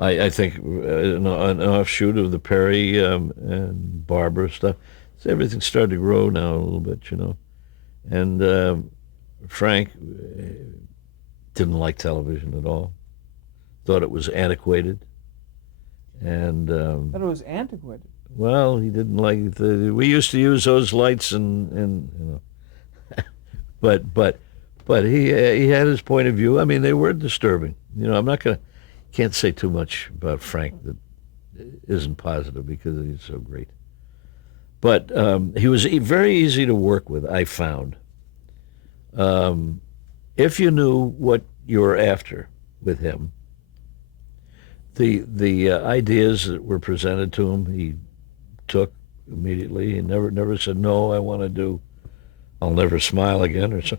I think an offshoot of the Perry and Barbara stuff. So everything started to grow now a little bit, And Frank didn't like television at all. Thought it was antiquated, and I thought it was antiquated. well, he didn't like the. We used to use those lights, and but but he had his point of view. I mean, they were disturbing. I'm not gonna can't say too much about Frank that isn't positive because he's so great. But he was very easy to work with. I found um, if you knew what you were after with him, the ideas that were presented to him, he took immediately. He never said no. I want to do. I'll never smile again, or so.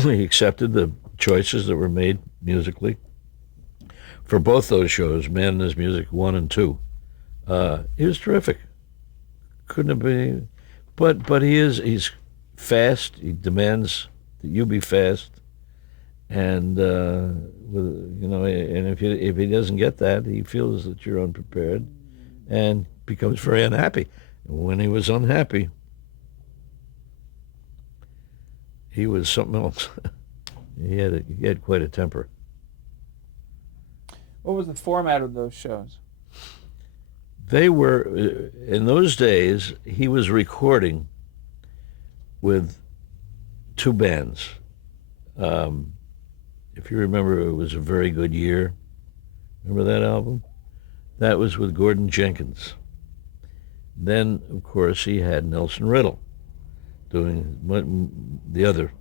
He accepted the choices that were made musically for both those shows, Man and His Music 1 and 2. He was terrific. Couldn't have been, but he's fast. He demands that you be fast, and and if he doesn't get that, he feels that you're unprepared, and becomes very unhappy. When he was unhappy, he was something else. He had quite a temper. What was the format of those shows? They were in those days. He was recording with two bands. Um, if you remember, it was a very good year. Remember that album? That was with Gordon Jenkins. Then, of course, he had Nelson Riddle doing the other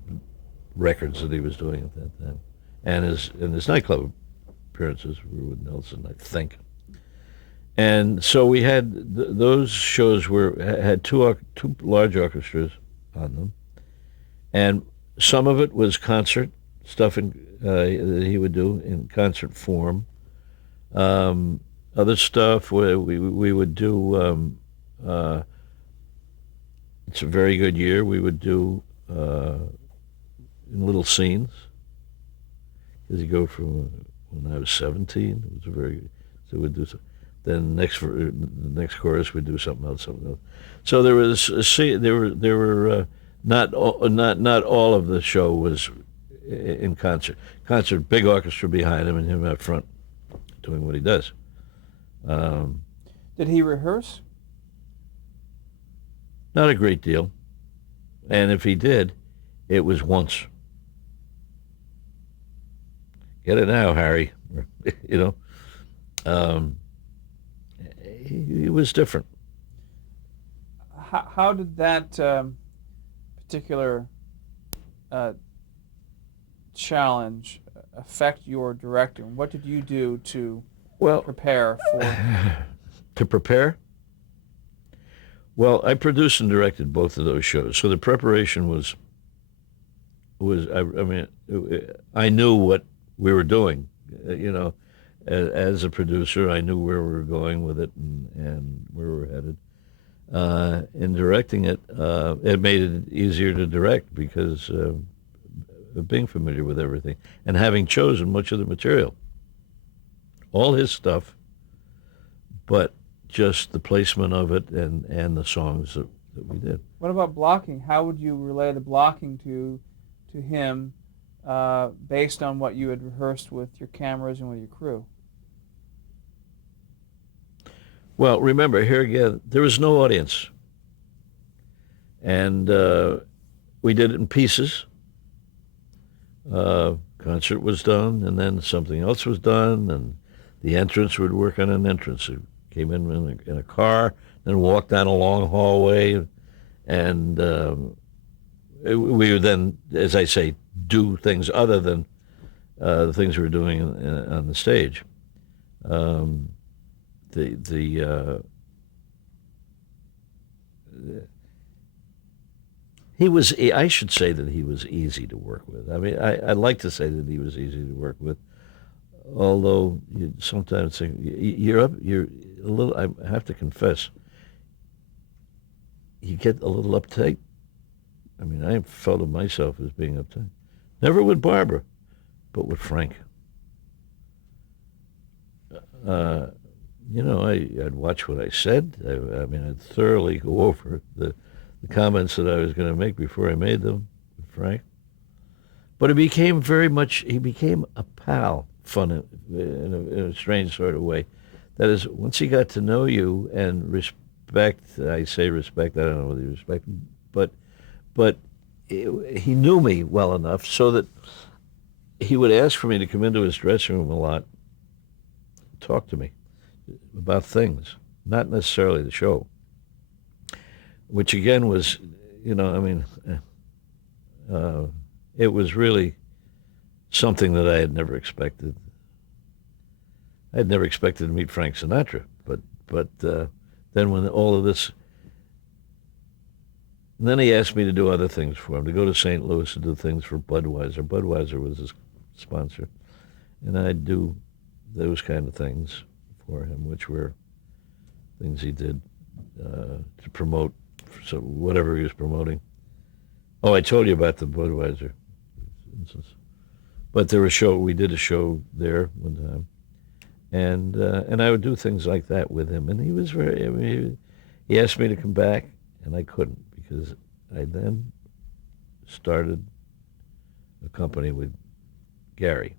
records that he was doing at that time, and his nightclub appearances were with Nelson, I think. And so we had those shows had two large orchestras on them, and some of it was concert stuff that he would do in concert form. Other stuff we would do. It's a very good year. We would do in little scenes. As you go from when I was 17, it was a very good. So we'd do. Then the next chorus we'd do something else. So there was there were not all of the show was in concert. Concert, big orchestra behind him and him up front doing what he does. Um, Did he rehearse? Not a great deal, and if he did, it was once. Get it now, Harry. you know, um, he was different. How did that particular uh, challenge affect your directing? What did you do to Well, prepare for? to prepare, well, I produced and directed both of those shows, so the preparation was I mean, I knew what we were doing. You know, as a producer, I knew where we were going with it and where we were headed. In directing it, it made it easier to direct because of being familiar with everything and having chosen much of the material, all his stuff, but just the placement of it and the songs that we did. What about blocking? How would you relay the blocking to him based on what you had rehearsed with your cameras and with your crew? Well, remember, here again, there was no audience. And we did it in pieces. Concert was done, and then something else was done, and the entrance would work on an entrance. It came in a car, then walked down a long hallway, and we would then, as I say, do things other than the things we were doing on the stage. Um, the he was. I should say that he was easy to work with. I mean, I'd like to say that he was easy to work with, although you sometimes think you're a little. I have to confess, you get a little uptight. I mean, I felt of myself as being uptight. Never with Barbara, but with Frank. I'd watch what I said. I mean, I'd thoroughly go over the comments that I was going to make before I made them, with Frank. But he became a pal, fun in a strange sort of way. That is, once he got to know you and respect, I say respect, I don't know whether you respect him, but he knew me well enough so that he would ask for me to come into his dressing room a lot, talk to me about things, not necessarily the show, which again was, I mean, uh, it was really something that I had never expected. I had never expected to meet Frank Sinatra, but then when all of this, and then he asked me to do other things for him, to go to St. Louis and do things for Budweiser. Budweiser was his sponsor, and I'd do those kind of things for him, which were things he did to promote so whatever he was promoting. Oh, I told you about the Budweiser instance. But we did a show there one time, and I would do things like that with him, and he was very. I mean, he asked me to come back, and I couldn't because I then started a company with Gary,